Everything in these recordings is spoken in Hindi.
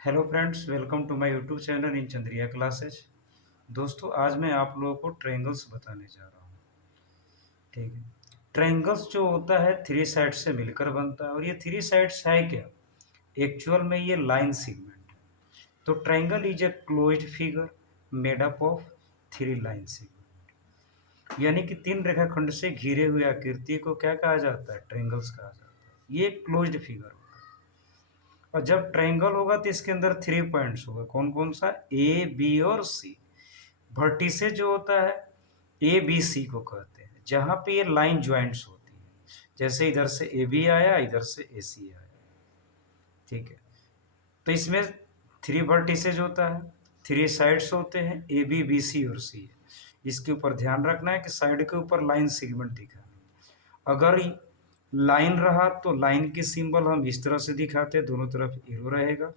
Hello friends, welcome to my YouTube channel in Chandriya classes. दोस्तों, आज मैं आप लोगों को ट्रायंगल्स बताने जा रहा हूँ। ठीक है। ट्रायंगल्स जो होता है थ्री साइड से मिलकर बनता है, और ये थ्री साइड्स है क्या? एक्चुअल में ये लाइन सेगमेंट है। तो triangle is a closed figure made up of three line segment, यानी कि तीन रेखाखंड से घिरे हुए आकृति को क्या कहा जाता है? ट्रायंगल्स कहा जाता है। ये एक क्लोज्ड फिगर होता है। और जब ट्रायंगल होगा तो इसके अंदर थ्री पॉइंट्स होगा। कौन कौन सा? ए, बी और सी। वर्टिसेज जो होता है ए बी सी को कहते हैं, जहाँ पे ये लाइन ज्वाइंट्स होती है। जैसे इधर से ए बी आया, इधर से ए सी आया। ठीक है। तो इसमें थ्री वर्टिसेज होता है, थ्री साइड्स होते हैं, ए बी बी सी और सी। इसके ऊपर ध्यान रखना है कि साइड के ऊपर लाइन सेगमेंट दिखाना है। अगर लाइन रहा तो लाइन की सिंबल हम इस तरह से दिखाते हैं, दोनों तरफ एरो रहेगा,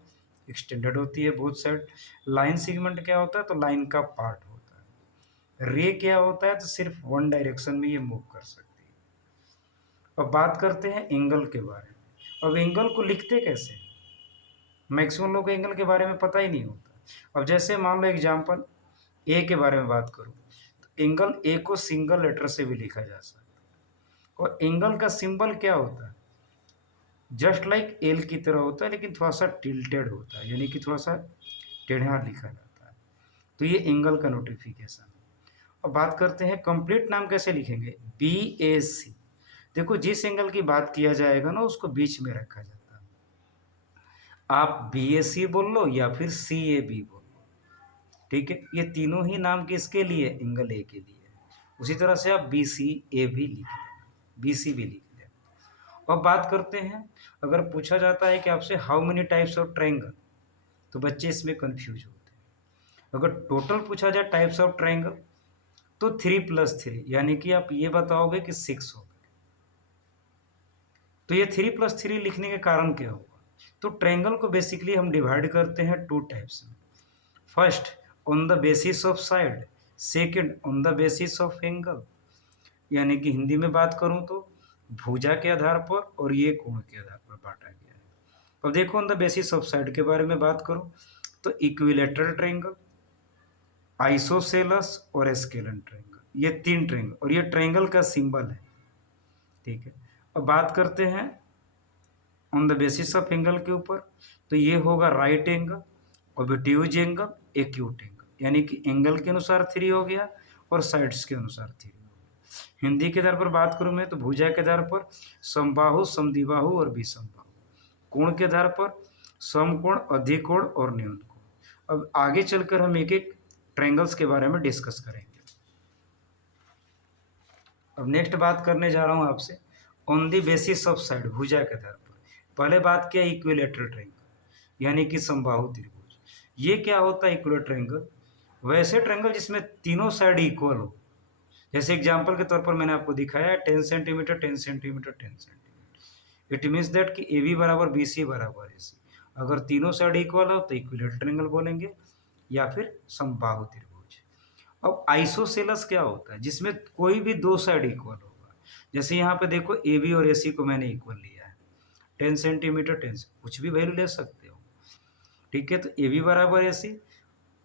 एक्सटेंडेड होती है बोथ साइड। लाइन सेगमेंट क्या होता है? तो लाइन का पार्ट होता है। रे क्या होता है? तो सिर्फ वन डायरेक्शन में ये मूव कर सकती है। अब बात करते हैं एंगल के बारे में। अब एंगल को लिखते कैसे? मैक्सिमम लोग को एंगल के बारे में पता ही नहीं होता। अब जैसे मान लो एग्जांपल ए के बारे में बात करूं, तो एंगल ए को सिंगल लेटर से भी लिखा जा सकता है। और एंगल का सिंबल क्या होता है? जस्ट लाइक एल की तरह होता है, लेकिन थोड़ा सा टिल्टेड होता है, यानी कि थोड़ा सा टेढ़ा लिखा जाता है। तो ये एंगल का नोटिफिकेशन है। अब बात करते हैं कंप्लीट नाम कैसे लिखेंगे? बी ए सी। देखो, जिस एंगल की बात किया जाएगा ना, उसको बीच में रखा जाता है। आप बी ए सी बोल लो या फिर सी ए बी बोल लो। ठीक है। ये तीनों ही नाम किसके लिए? एंगल ए के लिए। उसी तरह से आप बी सी ए भी लिख लेना, बी सी भी लिख लेना। अब बात करते हैं, अगर पूछा जाता है कि आपसे how many types of triangle, तो बच्चे इसमें कंफ्यूज होते हैं। अगर टोटल पूछा जाए टाइप्स ऑफ ट्रायंगल, तो 3+3, यानी कि आप ये बताओगे कि 6 हो गए। तो ये 3+3 लिखने के कारण क्या होगा? तो ट्रायंगल को बेसिकली हम डिवाइड करते हैं टू टाइप्स में। First, on the basis of side. Second, on the basis of angle. यानी कि हिंदी में बात करूं तो भुजा के आधार पर और ये कोण के आधार पर बांटा गया है। अब देखो, on the basis of side के बारे में बात करूं तो इक्विलेटरल ट्रायंगल, आइसोसेलस और स्केलन ट्रायंगल, ये तीन ट्रायंगल, और ये ट्रायंगल का सिंबल है। ठीक है। अब बात करते हैं on the basis of angle के ऊपर, तो ये होगा right angle, obtuse angle, acute angle. यानी कि एंगल के अनुसार थ्री हो गया और साइड्स के अनुसार थ्री हो गया। हिंदी के आधार पर बात करूं मैं, तो भुजा के आधार पर समबाहु, समद्विबाहु और विषमबाहु। कोण के आधार पर समकोण, अधिकोण और न्यून कोण। अब आगे चलकर हम एक एक ट्रायंगल्स के बारे में डिस्कस करेंगे। अब नेक्स्ट बात करने जा रहा हूं आपसे on the basis of side, भुजा के आधार पर। पहले बात किया इक्विलेटरल ट्रायंगल, यानी कि समबाहु त्रिभुज। ये क्या होता है इक्विलेटरल ट्रायंगल? वैसे ट्रायंगल जिसमें तीनों साइड इक्वल हो। जैसे एग्जांपल के तौर पर मैंने आपको दिखाया 10 centimetre, 10 centimetre, 10 centimetre. It means that कि ए बी बराबर बी सी बराबर ए सी। अगर तीनों साइड इक्वल हो तो इक्विलेटरल ट्रायंगल बोलेंगे, या फिर समबाहु त्रिभुज। अब आइसोसेलस क्या होता है? जिसमें कोई भी दो साइड इक्वल होगा। जैसे यहाँ पे देखो, ए बी और ए सी को मैंने इक्वल लिया है, 10 सेंटीमीटर, 10, कुछ भी वैल्यू ले सकते हो। ठीक है। तो ए बी बराबर ए सी,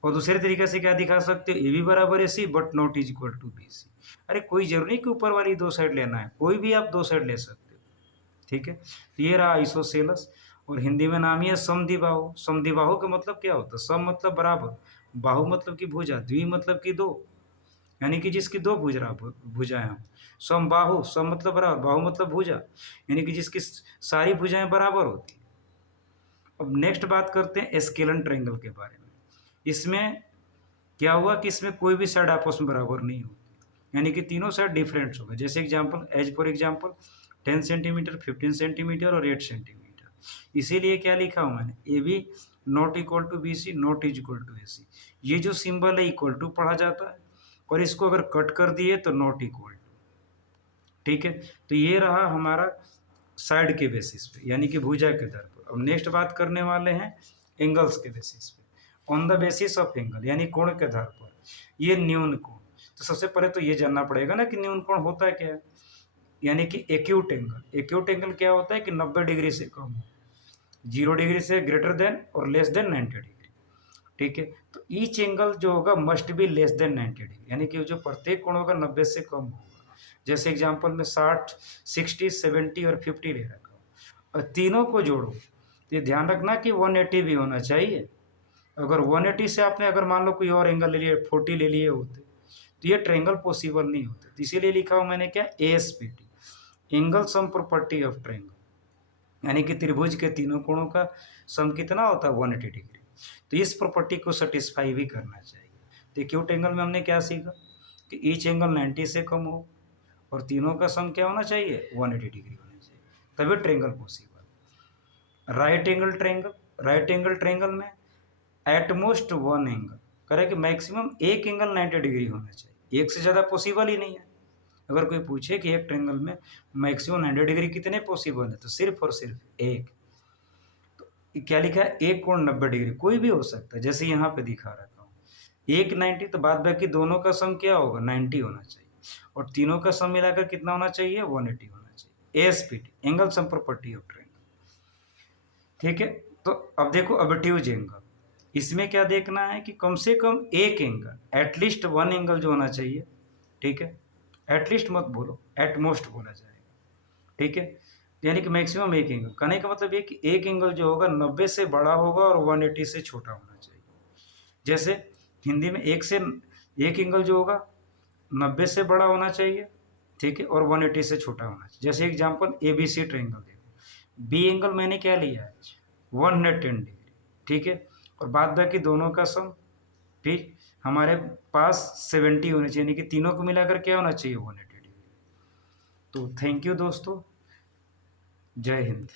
और दूसरे तरीके से क्या दिखा सकते हो? ए बी बराबर A C but not is equal to B C. अरे कोई जरूरी नहीं कि ऊपर वाली दो साइड लेना है, कोई भी आप दो साइड ले सकते हो। ठीक है। तो ये रहा आइसोसेलस। और हिंदी में नाम ही है समद्विबाहु। समद्विबाहु का मतलब क्या होता है? सम मतलब बराबर, बाहु मतलब कि भुजा, द्वि मतलब कि दो, यानी कि जिसकी दो भुजाएं हों। समबाहु, सम मतलब बराबर, बाहु मतलब भुजा, यानी कि जिसकी सारी भुजाएं बराबर होती हैं। अब नेक्स्ट बात करते हैं स्केलन ट्रायंगल के बारे में। इसमें क्या हुआ कि इसमें कोई भी साइड आपस में बराबर नहीं होती, यानी कि तीनों साइड डिफरेंट होगा। जैसे example, as for example 10 centimetre, 15 centimetre और 8 सेंटीमीटर। इसीलिए क्या लिखा हूँ मैंने? A B not equal to B C, not is equal to A C. ये जो सिंबल है इक्वल टू पढ़ा जाता है, और इसको अगर कट कर दिए तो नॉट इक्वल टू। ठीक है। तो ये रहा हमारा साइड के बेसिस पे, यानी कि भुजा के दर पर। अब नेक्स्ट बात करने वाले हैं एंगल्स के बेसिस पे। On the basis of angle, यानी कोण के आधार पर। ये न्यून कोण। तो सबसे पहले तो ये जानना पड़ेगा ना कि न्यून कोण होता क्या है। यानी कि एक्यूट एंगल। एक्यूट एंगल क्या होता है? कि 90 डिग्री से कम हो। 0 डिग्री से ग्रेटर देन और लेस देन 90 डिग्री। ठीक है, तो ईच एंगल जो होगा must be less than 90 degree, यानी कि जो प्रत्येक कोण होगा 90 से कम होगा। जैसे एग्जांपल में 60, 60, 70 और 50 ले रखा हो, और तीनों को जोड़ो तो ये ध्यान रखना कि 180 भी होना चाहिए। अगर 180 से आपने अगर मान लो कोई और एंगल ले लिया, 40 ले लिए होते, तो ये ट्रायंगल पॉसिबल नहीं होते। तो इसीलिए लिखा हूँ मैंने क्या, ASPT, angle sum property of triangle, यानी कि त्रिभुज के तीनों कोणों का सम कितना होता है, 180 डिग्री। तो इस प्रॉपर्टी को सेटिस्फाई भी करना चाहिए। तो एक्यूट एंगल में हमने क्या सीखा कि ईच एंगल 90 से कम हो और तीनों का सम क्या होना चाहिए, 180 डिग्री होना चाहिए, तभी triangle possible. Right angle triangle, right angle triangle में एटमोस्ट वन एंगल, करें कि मैक्सिमम एक एंगल 90 डिग्री होना चाहिए, एक से ज़्यादा पॉसिबल ही नहीं है। अगर कोई पूछे कि एक ट्रायंगल में मैक्सिमम 90 डिग्री कितने पॉसिबल है, तो सिर्फ और सिर्फ एक। तो क्या लिखा है, एक कोण 90 डिग्री, कोई भी हो सकता है, जैसे यहाँ पे दिखा रखा हूँ, एक 90, तो बाद बाकी दोनों का सम क्या होगा, 90 होना चाहिए, और तीनों का सम मिलाकर कितना होना चाहिए, 180 होना चाहिए। ASPT, angle sum property of triangle. ठीक है, तो अब देखो ऑब्ट्यूज एंगल, इसमें क्या देखना है कि कम से कम एक एंगल, एटलीस्ट वन एंगल जो होना चाहिए। ठीक है, एटलीस्ट मत बोलो, एटमोस्ट बोला जाएगा। ठीक है, यानी कि मैक्सिमम एक एंगल, कहने का मतलब ये कि एक एंगल जो होगा 90 से बड़ा होगा और 180 से छोटा होना चाहिए। जैसे हिंदी में एक एंगल जो होगा 90 से बड़ा होना चाहिए, ठीक है, और 180 से छोटा होना चाहिए। जैसे एग्जांपल ABC ट्रायंगल देखो, बी एंगल मैंने क्या लिया है, 110 डिग्री। ठीक है, और बाद बाकी दोनों का सम फिर हमारे पास 70 होने चाहिए, यानी कि तीनों को मिलाकर क्या होना चाहिए, 180 डिग्री। तो थैंक यू दोस्तों, जय हिंद।